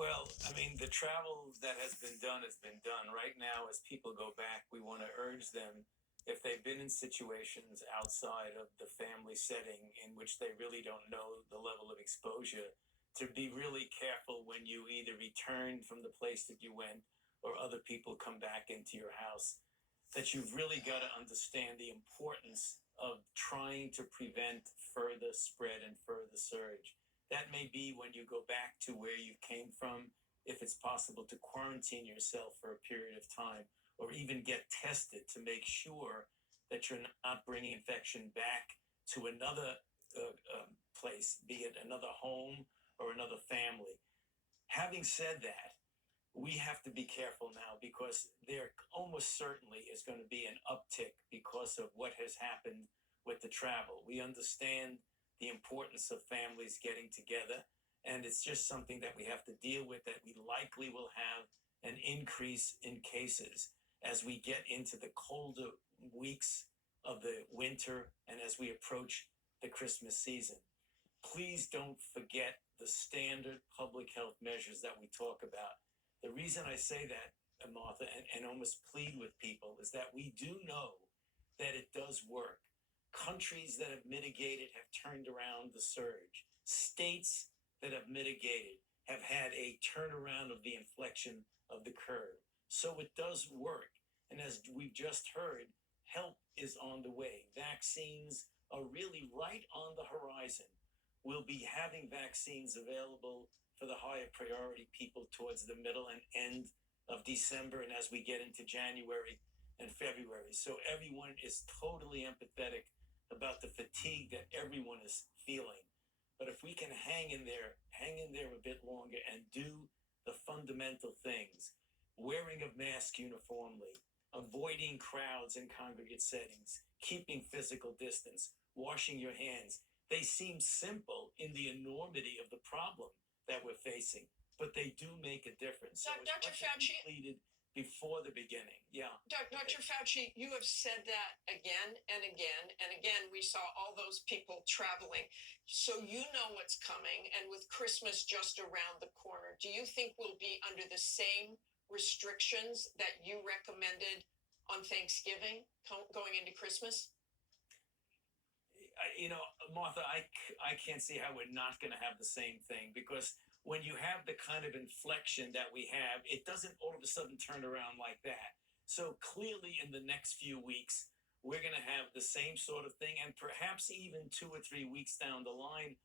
Well, I mean, the travel that has been done has been done. Right now, as people go back, we want to urge them, if they've been in situations outside of the family setting in which they really don't know the level of exposure, to be really careful when you either return from the place that you went or other people come back into your house. That you've really got to understand the importance of trying to prevent further spread and further surge. That may be when you go back to where you came from, if it's possible to quarantine yourself for a period of time, or even get tested to make sure that you're not bringing infection back to another place, be it another home or another family. Having said that, we have to be careful now because there almost certainly is going to be an uptick because of what has happened with the travel. We understand the importance of families getting together, and it's just something that we have to deal with, that we likely will have an increase in cases as we get into the colder weeks of the winter and as we approach the Christmas season. Please don't forget the standard public health measures that we talk about. The reason I say that, Martha, and almost plead with people is that we do know that it does work. Countries that have mitigated have turned around the surge. States that have mitigated have had a turnaround of the inflection of the curve. So it does work. And as we've just heard, help is on the way. Vaccines are really right on the horizon. We'll be having vaccines available for the higher priority people towards the middle and end of December and as we get into January and February. So everyone is totally empathetic about the fatigue that everyone is feeling. But if we can hang in there a bit longer and do the fundamental things, wearing of masks uniformly, avoiding crowds in congregate settings, keeping physical distance, washing your hands, they seem simple in the enormity of the problem that we're facing, but they do make a difference. So Dr. Fauci, completed before the beginning. Yeah. Dr. Fauci, you have said that again and again and again. We saw all those people traveling. So you know what's coming. And with Christmas just around the corner, do you think we'll be under the same restrictions that you recommended on Thanksgiving going into Christmas? Martha, I can't see how we're not going to have the same thing, because when you have the kind of inflection that we have, it doesn't all of a sudden turn around like that. So clearly in the next few weeks, we're going to have the same sort of thing. And perhaps even 2 or 3 weeks down the line,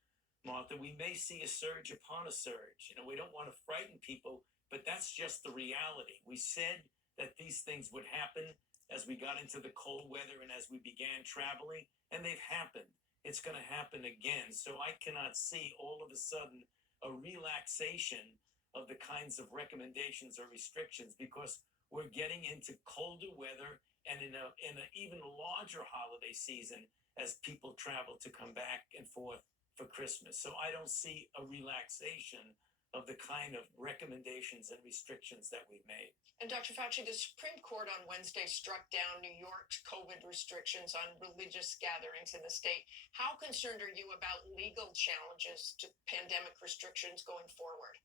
Martha, we may see a surge upon a surge. We don't want to frighten people, but that's just the reality. We said that these things would happen as we got into the cold weather and as we began traveling, and they've happened. It's going to happen again. So I cannot see all of a sudden a relaxation of the kinds of recommendations or restrictions, because we're getting into colder weather and in an even larger holiday season as people travel to come back and forth for Christmas. So I don't see a relaxation of the kind of recommendations and restrictions that we've made. And Dr. Fauci, the Supreme Court on Wednesday struck down New York's COVID restrictions on religious gatherings in the state. How concerned are you about legal challenges to pandemic restrictions going forward?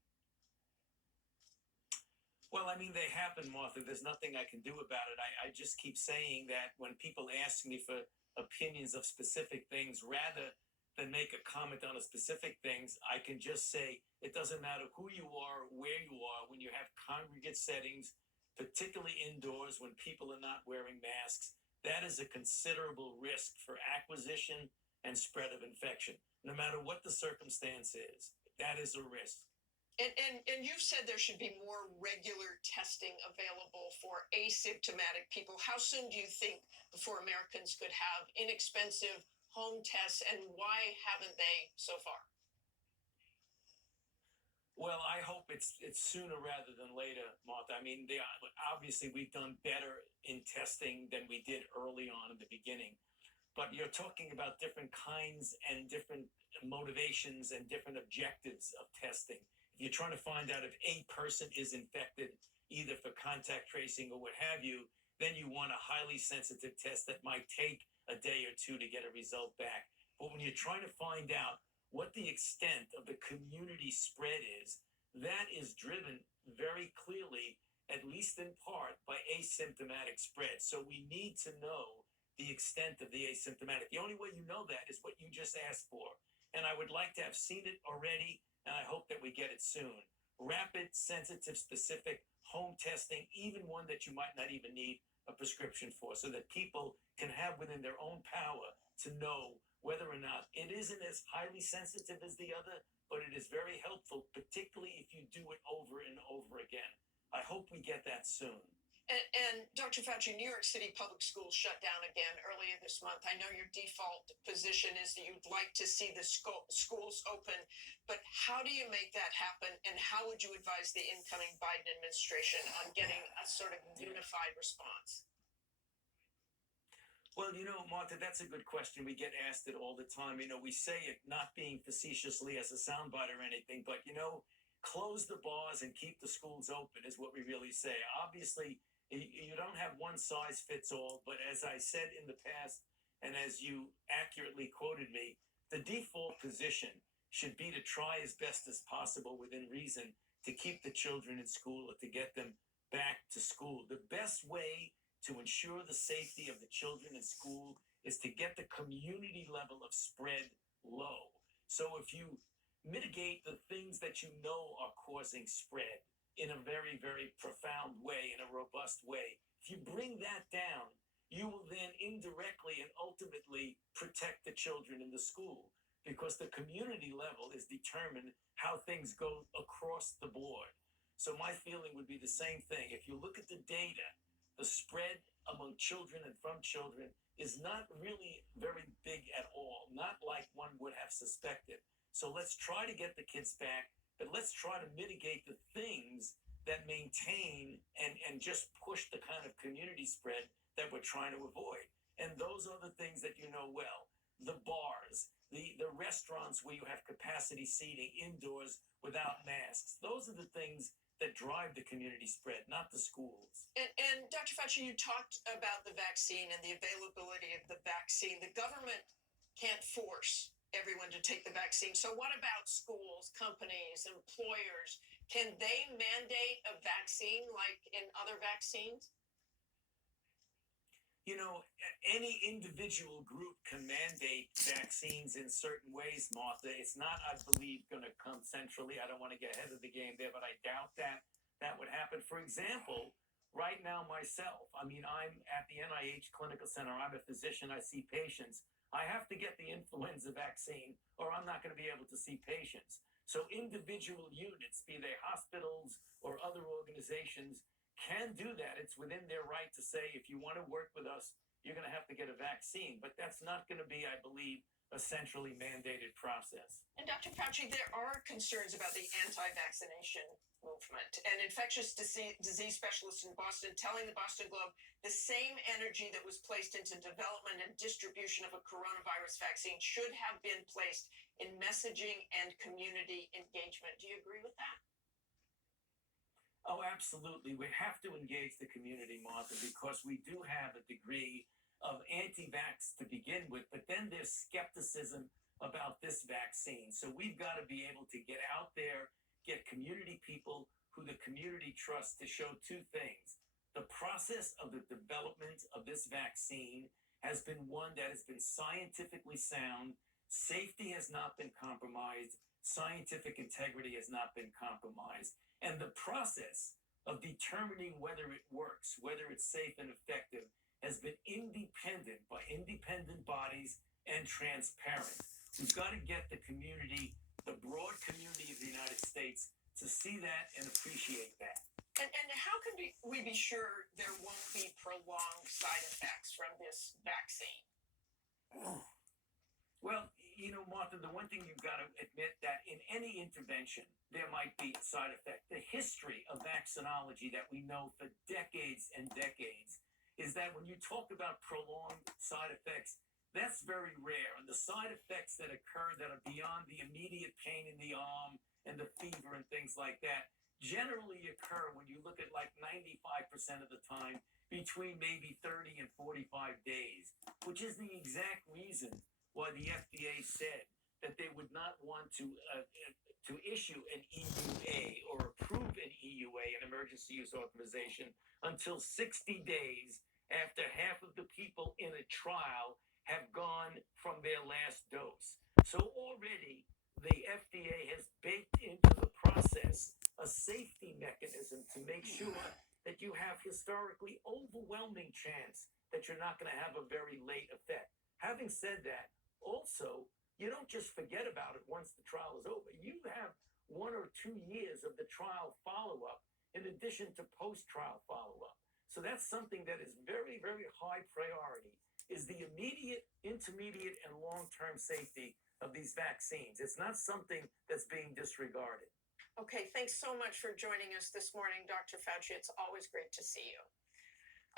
Well, I mean, they happen, Martha. There's nothing I can do about it. I just keep saying that when people ask me for opinions of specific things, rather than make a comment on a specific things, I can just say it doesn't matter who you are, where you are, when you have congregate settings, particularly indoors when people are not wearing masks, that is a considerable risk for acquisition and spread of infection. No matter what the circumstance is, that is a risk. And you've said there should be more regular testing available for asymptomatic people. How soon do you think before Americans could have inexpensive home tests, and why haven't they so far? Well, I hope it's sooner rather than later, Martha. I mean, obviously we've done better in testing than we did early on in the beginning. But you're talking about different kinds and different motivations and different objectives of testing. If you're trying to find out if a person is infected, either for contact tracing or what have you, then you want a highly sensitive test that might take a day or two to get a result back. But when you're trying to find out what the extent of the community spread is, that is driven very clearly, at least in part, by asymptomatic spread. So we need to know the extent of the asymptomatic. The only way you know that is what you just asked for. And I would like to have seen it already, and I hope that we get it soon. Rapid, sensitive, specific home testing, even one that you might not even need a prescription for, so that people can have within their own power to know whether or not it isn't as highly sensitive as the other, but it is very helpful, particularly if you do it over and over again. I hope we get that soon. And Dr. Fauci, New York City public schools shut down again earlier this month. I know your default position is that you'd like to see the schools open, but how do you make that happen? And how would you advise the incoming Biden administration on getting a sort of unified response? Well, Martha, that's a good question. We get asked it all the time. We say it not being facetiously as a soundbite or anything, but, close the bars and keep the schools open is what we really say. Obviously, you don't have one size fits all, but as I said in the past, and as you accurately quoted me, the default position should be to try as best as possible within reason to keep the children in school or to get them back to school. The best way to ensure the safety of the children in school is to get the community level of spread low. So if you mitigate the things that you know are causing spread in a very, very profound way, in a robust way, if you bring that down, you will then indirectly and ultimately protect the children in the school, because the community level is determined how things go across the board. So my feeling would be the same thing. If you look at the data, the spread among children and from children is not really very big at all, not like one would have suspected. So let's try to get the kids back, but let's try to mitigate the things that maintain and just push the kind of community spread that we're trying to avoid. And those are the things that you know well. The bars, the restaurants where you have capacity seating indoors without masks. Those are the things that drive the community spread, not the schools. And Dr. Fauci, you talked about the vaccine and the availability of the vaccine. The government can't force everyone to take the vaccine. So what about schools, companies, employers? Can they mandate a vaccine like in other vaccines? Any individual group can mandate vaccines in certain ways, Martha. It's not, I believe, going to come centrally. I don't want to get ahead of the game there, but I doubt that would happen. For example, right now myself, I'm at the NIH Clinical Center. I'm a physician. I see patients. I have to get the influenza vaccine or I'm not going to be able to see patients. So individual units, be they hospitals or other organizations, can do that. It's within their right to say, if you want to work with us, you're going to have to get a vaccine. But that's not going to be, I believe, a centrally mandated process. And Dr. Fauci, there are concerns about the anti-vaccination movement. An infectious disease specialist in Boston telling the Boston Globe the same energy that was placed into development and distribution of a coronavirus vaccine should have been placed in messaging and community engagement. Do you agree with that? Oh, absolutely. We have to engage the community, Martha, because we do have a degree of anti-vax to begin with, but then there's skepticism about this vaccine. So we've got to be able to get out there, get community people who the community trusts to show two things. The process of the development of this vaccine has been one that has been scientifically sound. Safety has not been compromised. Scientific integrity has not been compromised. And the process of determining whether it works, whether it's safe and effective, has been independent by independent bodies and transparent. We've got to get the community, the broad community of the United States, to see that and appreciate that. And how can we be sure there won't be prolonged side effects from this vaccine? Well, Martha, the one thing you've got to admit that in any intervention, there might be a side effect. The history of vaccinology that we know for decades and decades is that when you talk about prolonged side effects, that's very rare. And the side effects that occur that are beyond the immediate pain in the arm and the fever and things like that generally occur when you look at like 95% of the time between maybe 30 and 45 days, which is the exact reason why the FDA said that they would not want to issue an EUA emergency use authorization until 60 days after half of the people in a trial have gone from their last dose. So already the FDA has baked into the process a safety mechanism to make sure that you have historically overwhelming chance that you're not going to have a very late effect. Having said that, also, you don't just forget about it once the trial is over. You have 1 or 2 years of the trial follow-up in addition to post-trial follow-up. So that's something that is very, very high priority, is the immediate, intermediate, and long-term safety of these vaccines. It's not something that's being disregarded. Okay, thanks so much for joining us this morning, Dr. Fauci. It's always great to see you.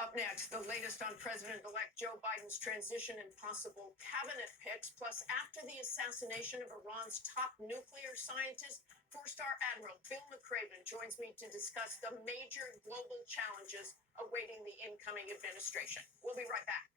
Up next, the latest on President-elect Joe Biden's transition and possible cabinet picks. Plus, after the assassination of Iran's top nuclear scientist, four-star Admiral Bill McRaven joins me to discuss the major global challenges awaiting the incoming administration. We'll be right back.